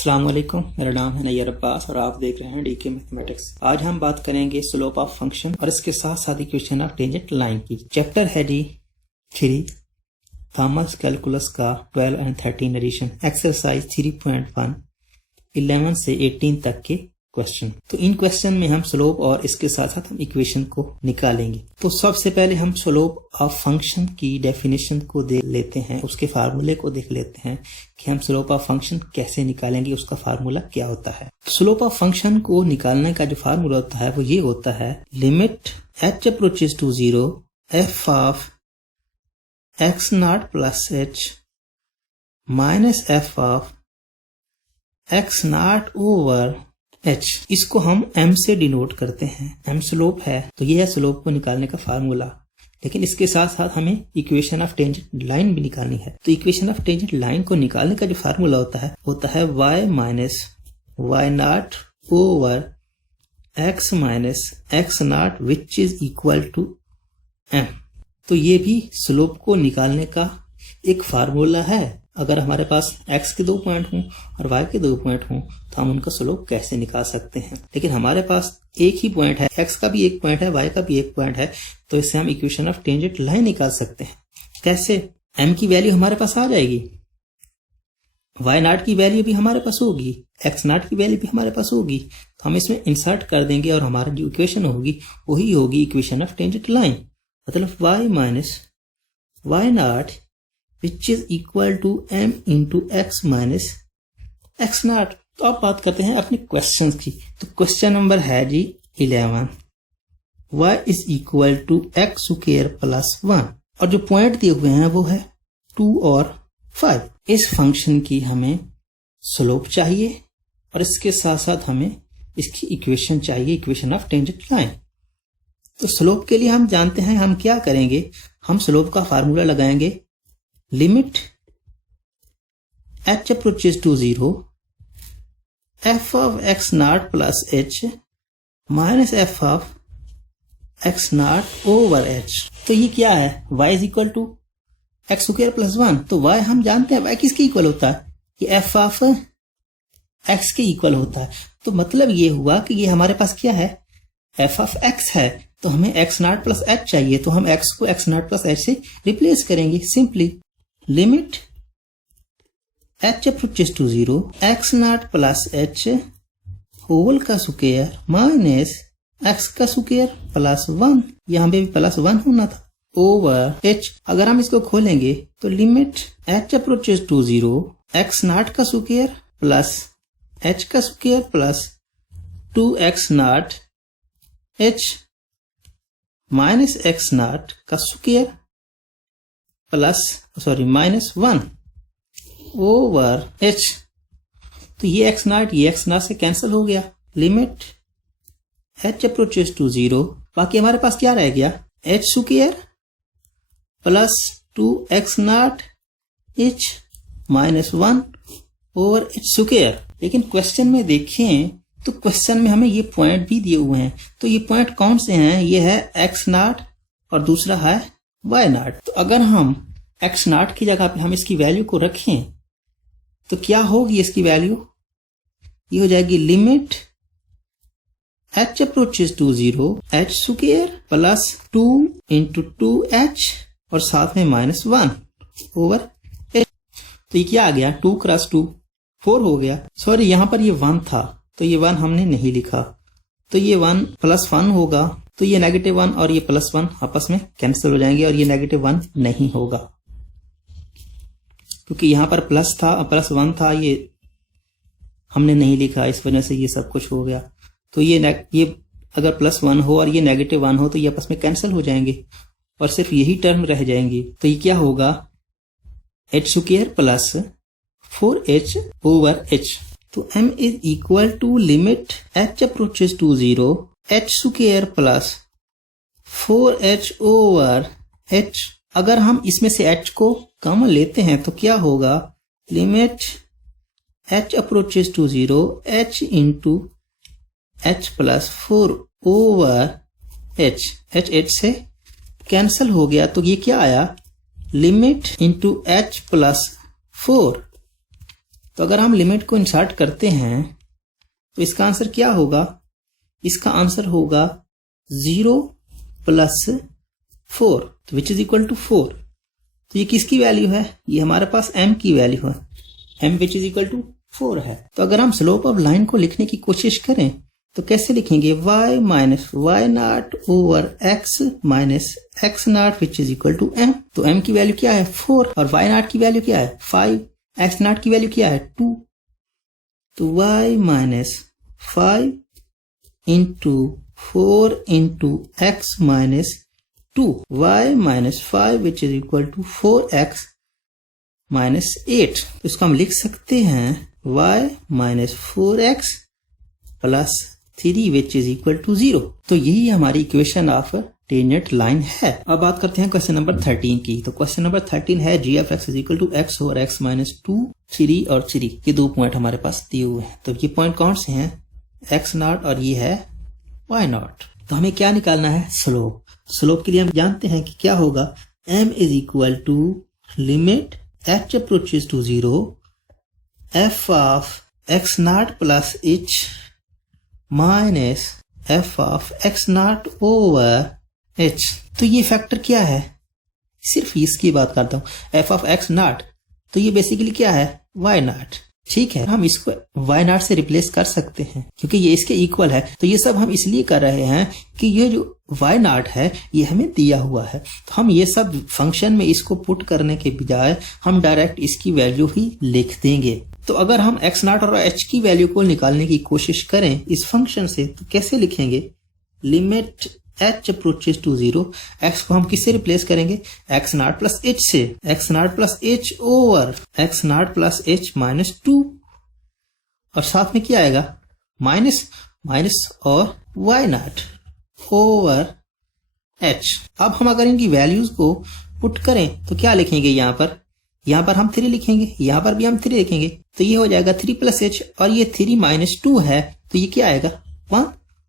अस्सलाम वालेकुम, मेरा नाम है नैयर अब्बास और आप देख रहे हैं डीके मैथमेटिक्स। आज हम बात करेंगे स्लोप ऑफ फंक्शन और इसके साथ साथ इक्वेशन ऑफ टेंजेंट लाइन की। चैप्टर है जी 3 थॉमस कैलकुलस का 12 एंड 13 एडिशन, एक्सरसाइज 3.1 11 से 18 तक के क्वेश्चन। तो इन क्वेश्चन में हम स्लोप और इसके साथ साथ हम इक्वेशन को निकालेंगे। तो सबसे पहले हम स्लोप ऑफ फंक्शन की डेफिनेशन को देख लेते हैं, उसके फार्मूले को देख लेते हैं कि हम स्लोप ऑफ फंक्शन कैसे निकालेंगे, उसका फार्मूला क्या होता है। स्लोप ऑफ फंक्शन को निकालने का जो फार्मूला होता है वो ये होता है, limit h approaches to 0 f of x not plus h minus f of x not over h। इसको हम m से डिनोट करते हैं, m स्लोप है तो ये है स्लोप को निकालने का फार्मूला। लेकिन इसके साथ साथ हमें इक्वेशन ऑफ टेंजेंट लाइन भी निकालनी है। तो इक्वेशन ऑफ टेंजेंट लाइन को निकालने का जो फार्मूला होता है y minus y not over x minus x not which is equal to m। तो ये भी स्लोप को निकालने का एक फार्मूला है। अगर हमारे पास x के 2 पॉइंट हों और y के 2 पॉइंट हों तो हम उनका स्लोप कैसे निकाल सकते हैं। लेकिन हमारे पास एक ही पॉइंट है, x का भी एक पॉइंट है, y का भी एक पॉइंट है, तो इससे हम इक्वेशन ऑफ टेंजेंट लाइन निकाल सकते हैं। कैसे? m की वैल्यू हमारे पास आ जाएगी, y नॉट की वैल्यू भी हमारे पास होगी, x नॉट की वैल्यू भी हमारे पास होगी। तो हम इसमें इंसर्ट कर देंगे और हमारी जो इक्वेशन होगी वही होगी इक्वेशन ऑफ टेंजेंट लाइन। मतलब y minus y not which is equal to m into x minus x naught। तो अब बात करते हैं अपने क्वेश्चंस की। तो क्वेश्चन नंबर है जी 11, y is equal to x square plus 1 और जो पॉइंट दिए हुए हैं वो है 2 और 5। इस फंक्शन की हमें स्लोप चाहिए और इसके साथ साथ हमें इसकी इक्वेशन चाहिए, इक्वेशन ऑफ टेंजेंट लाइन। तो स्लोप के लिए हम जानते हैं हम क्या करेंगे, हम स्लोप का फार्मूला लगाएंगे, limit h approaches to 0 f of x not plus h minus f of x not over h। तो ये क्या है, y is equal to x square plus 1। तो y हम जानते हैं y किसके इक्वल होता है, ये f ऑफ x के इक्वल होता है। तो मतलब ये हुआ कि ये हमारे पास क्या है, f ऑफ x है, तो हमें x नॉट प्लस h चाहिए, तो हम x को x नॉट प्लस h से रिप्लेस करेंगे simply. Limit h approaches to 0 x not plus h whole का स्क्वायर माइनस x का स्क्वायर प्लस 1, यहाँ पे भी प्लस 1 होना था, ओवर h। अगर हम इसको खोलेंगे तो limit h approaches to 0 x not का स्क्वायर प्लस h का square plus 2x not h minus x not का स्क्वायर माइनस 1 ओवर h। तो ये x नॉट से कैंसिल हो गया। लिमिट h अप्रोचेस टू 0, बाकी हमारे पास क्या रह गया, h square plus 2x not h minus 1 over h square. लेकिन क्वेश्चन में देखें तो क्वेश्चन में हमें ये पॉइंट भी दिए हुए हैं। तो ये पॉइंट कौन से हैं, ये है x नॉट और दूसरा है y नॉट। तो अगर हम x नॉट की जगह पे हम इसकी वैल्यू को रखें तो क्या होगी इसकी वैल्यू, ये हो जाएगी limit h approaches to 0 h square plus 2 into 2h और साथ में माइनस 1 ओवर h। तो ये क्या आ गया, 2 क्रॉस 2 4 हो गया। सॉरी, यहाँ पर ये 1 था तो ये 1 हमने नहीं लिखा, तो ये 1 प्लस 1 होगा। तो ये नेगेटिव 1 और ये प्लस 1 आपस में कैंसिल हो जाएंगे और ये नेगेटिव 1 नहीं होगा, क्योंकि यहाँ पर प्लस था, प्लस 1 था, ये हमने नहीं लिखा, इस वजह से ये सब कुछ हो गया। तो ये अगर प्लस 1 हो और ये नेगेटिव 1 हो तो ये आपस में कैंसिल हो जाएंगे और सिर्फ यही टर्म रह जाएंगी। तो ये क्या होगा, h square plus 4h over h। तो m is equal to limit h approaches to 0 h square plus 4h over h। अगर हम इसमें से h को कॉमन लेते हैं तो क्या होगा, limit h approaches to 0 h into h plus 4 over h से कैंसिल हो गया। तो ये क्या आया, लिमिट इंटू h प्लस 4। तो अगर हम लिमिट को इंसर्ट करते हैं तो इसका आंसर क्या होगा? इसका आंसर होगा 0 plus 4 which is equal to 4। तो ये किसकी वैल्यू है? ये हमारे पास m की वैल्यू है, m which is equal to 4 है। तो अगर हम स्लोप ऑफ लाइन को लिखने की कोशिश करें तो कैसे लिखेंगे? y minus y not over x minus x not which is equal to m। तो m की वैल्यू क्या है? 4 और y नॉट की वैल्यू क्या है? 5। x नॉट की वैल्यू क्या है? 2। तो y minus 5 into 4 into x minus 2, y minus 5 which is equal to 4x minus 8। तो इसको हम लिख सकते हैं y minus 4x plus 3 which is equal to 0। तो यही हमारी इक्वेशन ऑफ टेंजेंट लाइन है। अब बात करते हैं क्वेश्चन नंबर 13 की। तो क्वेश्चन नंबर 13 है G of X is equal to X over X minus 2, 3 और 3। ये 2 पॉइंट हमारे पास दिए हुए हैं। तो ये पॉइंट कौन से हैं? एक्स नॉट और ये है वाई नॉट। तो हमें क्या निकालना है? स्लोप। स्लोप के लिए हम जानते हैं कि क्या होगा? m is equal to limit h approaches to 0 f of x not plus h minus f of x not over h। तो ये फैक्टर क्या है? सिर्फ इसकी बात करता हूं, f ऑफ x नॉट। तो ये बेसिकली क्या है? y not. ठीक है, हम इसको y नॉट से रिप्लेस कर सकते हैं क्योंकि ये इसके इक्वल है। तो ये सब हम इसलिए कर रहे हैं कि ये जो y नॉट है ये हमें दिया हुआ है। तो हम ये सब फंक्शन में इसको पुट करने के बजाय हम डायरेक्ट इसकी वैल्यू ही लिख देंगे। तो अगर हम x नॉट और h की वैल्यू को निकालने की कोशिश करें इस फंक्शन से तो कैसे लिखेंगे? Limit h approaches to 0, x को हम किससे रिप्लेस करेंगे? x नॉट प्लस h से। x not plus h over x not plus h minus 2 और साथ में क्या आएगा? माइनस माइनस और y नॉट ओवर h। अब हम अगर इनकी वैल्यूज को पुट करें तो क्या लिखेंगे? यहाँ पर हम 3 लिखेंगे, यहाँ पर भी हम 3 लिखेंगे। तो ये हो जाएगा 3 प्लस h और ये 3 माइनस 2 है तो ये क्या आएगा? 1।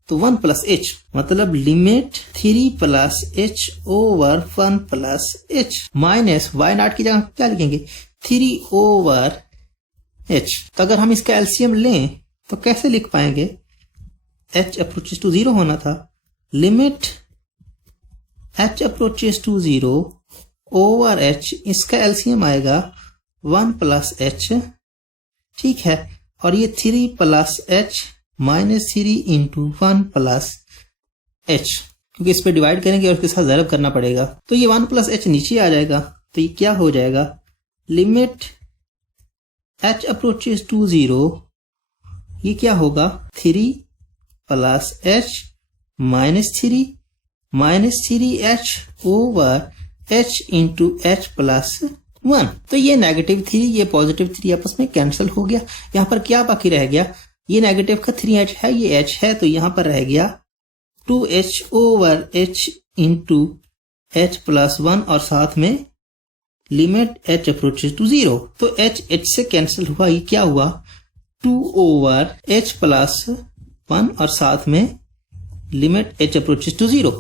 तो 1 प्लस h मतलब limit 3 plus h over 1 plus h minus y not की जगह क्या लिखेंगे? 3 ओवर h। तो अगर हम इसका एलसीएम लें तो कैसे लिख पाएंगे? h अप्रोचेस टू 0 होना था। Limit h approaches to 0 over h, इसका एलसीएम आएगा 1 प्लस h। ठीक है, और ये 3 plus h minus 3 into 1 plus h, क्योंकि इस पे डिवाइड करेंगे और उसके साथ ज़रब करना पड़ेगा। तो ये 1 प्लस h नीचे आ जाएगा। तो ये क्या हो जाएगा? लिमिट h अप्रोचेस टू 0, ये क्या होगा? 3 plus h minus 3h over h into h plus 1। तो ये नेगेटिव 3 ये पॉजिटिव 3 आपस में कैंसिल हो गया। यहाँ पर क्या बाकी रह गया? ये नेगेटिव का 3h है, ये h है, तो यहाँ पर रह गया 2h over h into h plus 1 और साथ में लिमिट h अप्रोचेस टू 0। तो h से कैंसिल हुआ, ये क्या हुआ? 2 ओवर h प्लस 1 और साथ में लिमिट h अप्रोचेस टू 0।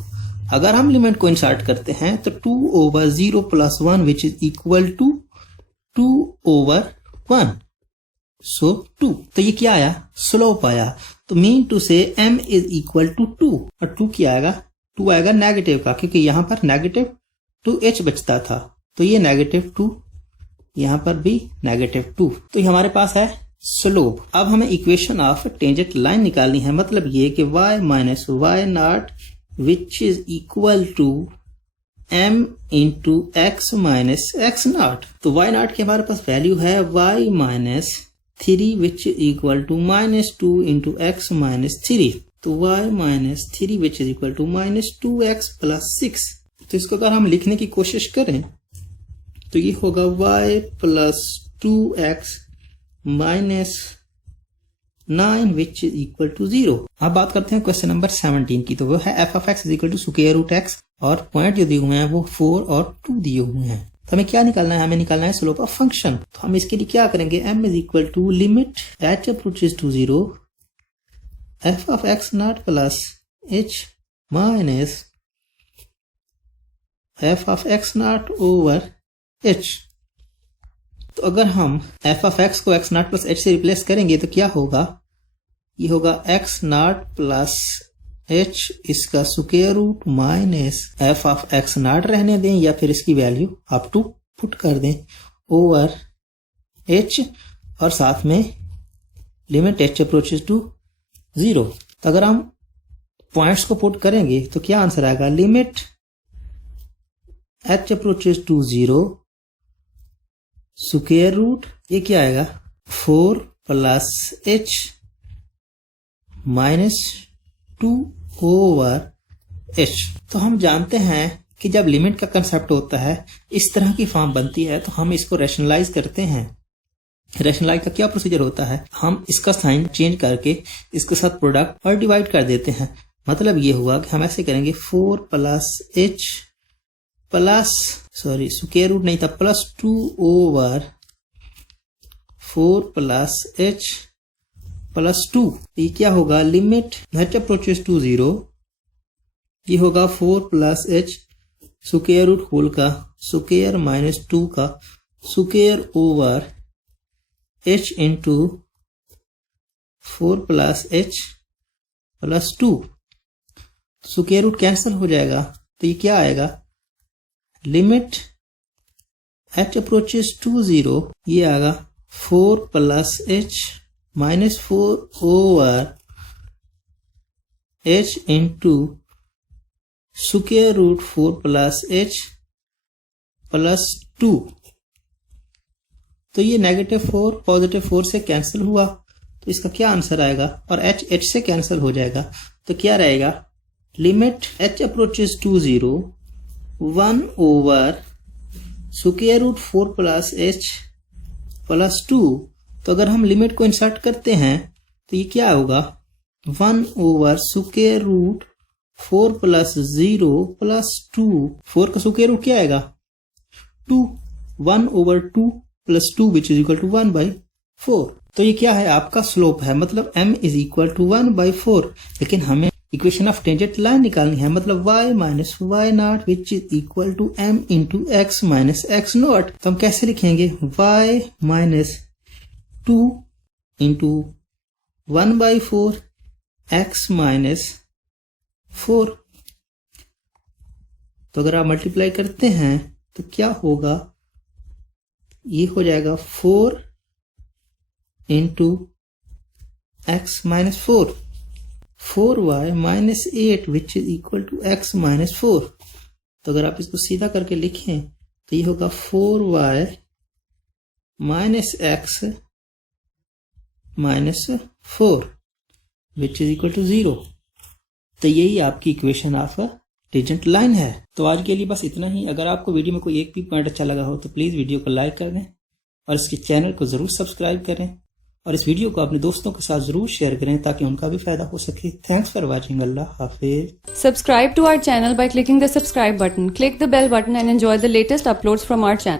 अगर हम लिमिट को इंसर्ट करते हैं तो 2 over 0 plus 1 which is equal to 2 over 1, so 2। तो ये क्या आया? स्लोप आया। तो मीन टू से m इज इक्वल टू 2 और 2 क्या आएगा? 2 आएगा नेगेटिव का, क्योंकि यहां पर नेगेटिव 2h बचता था। तो ये नेगेटिव 2, यहां पर भी नेगेटिव 2। तो ये हमारे पास है स्लोप। अब हमें इक्वेशन ऑफ टेंजेंट लाइन निकालनी है। मतलब ये कि y minus y not which is equal to m into x minus x not. तो y नॉट की हमारे पास वैल्यू है y minus 3 which is equal to minus 2 into x minus 3। तो y minus 3 which is equal to minus 2x plus 6। तो इसको अगर हम लिखने की कोशिश करें तो ये होगा y plus 2x minus 9 which is equal to 0। अब बात करते हैं क्वेश्चन नंबर 17 की। तो वो है f of x is equal to square root x और पॉइंट जो दिए हुए हैं वो 4 और 2 दिए हुए हैं। तो हमें क्या निकालना है? हमें निकालना है स्लोप ऑफ फंक्शन। तो हम इसके लिए क्या करेंगे? m is equal to limit h approaches to 0 f of x not plus h minus f of x not over h। तो अगर हम एफ ऑफ एक्स को एक्स नॉट प्लस एच से रिप्लेस करेंगे तो क्या होगा, ये होगा एक्स नॉट प्लस एच इसका square root minus f of x not रहने दें या फिर इसकी वैल्यू अप टू पुट कर दें ओवर एच और साथ में लिमिट एच अप्रोचेस टू 0। तो अगर हम पॉइंट्स को पुट करेंगे तो क्या आंसर आएगा, limit h approaches to 0 square root ये क्या आएगा 4 plus h minus 2 over h. तो हम जानते हैं कि जब लिमिट का कंसेप्ट होता है इस तरह की फॉर्म बनती है तो हम इसको रैशनलाइज करते हैं। रैशनलाइज का क्या प्रोसीजर होता है, हम इसका साइन चेंज करके इसके साथ प्रोडक्ट और डिवाइड कर देते हैं। मतलब ये हुआ कि हम ऐसे करेंगे 4 plus h plus square root नहीं था plus 2 over 4 plus h plus 2। ये क्या होगा, लिमिट एच अप्रोचेस टू 0 ये होगा 4 plus h square root whole का स्क्वायर माइनस 2 का square over h into 4 plus h plus 2। Square root cancel हो जाएगा तो ये क्या आएगा, लिमिट एच अप्रोचेस टू 0 ये आएगा 4 plus h minus 4 over h into square root 4 plus h plus 2। तो ये नेगेटिव 4 पॉजिटिव 4 से कैंसिल हुआ तो इसका क्या आंसर आएगा, और एच एच से कैंसिल हो जाएगा तो क्या रहेगा, limit h approaches to 0 1 over square root 4 plus h plus 2। तो अगर हम लिमिट को इंसर्ट करते हैं तो ये क्या होगा, 1 over square root 4 plus 0 plus 2। 4 का स्क्वायर रूट क्या आएगा 2, 1 over 2 plus 2 which is equal to 1/4। तो ये क्या है, आपका स्लोप है, मतलब m इज इक्वल टू 1/4। लेकिन हमें इक्वेशन ऑफ टेंजेंट लाइन निकालनी है, मतलब y minus y not which is equal to m into x minus x not. तो हम कैसे लिखेंगे, y minus 2 into 1/4 x minus 4। तो अगर आप मल्टीप्लाई करते हैं तो क्या होगा, ये हो जाएगा 4 into x minus 4, 4y minus 8 which is equal to x minus 4। तो अगर आप इसको सीधा करके लिखें तो ये होगा 4y minus x minus 4 which is equal to 0। तो यही आपकी इक्वेशन ऑफ टेंजेंट लाइन है। तो आज के लिए बस इतना ही। अगर आपको वीडियो में कोई एक भी पॉइंट अच्छा लगा हो तो प्लीज़ वीडियो को लाइक कर दें और इसके चैनल को ज़रूर सब्सक्राइब करें और इस वीडियो को अपने दोस्तों के साथ ज़रूर शेयर करें ताकि उनका भी फायदा हो सके। Thanks for watching. Allah Hafiz. Subscribe to our channel by clicking the subscribe button. Click the bell button and enjoy the latest uploads from our channel.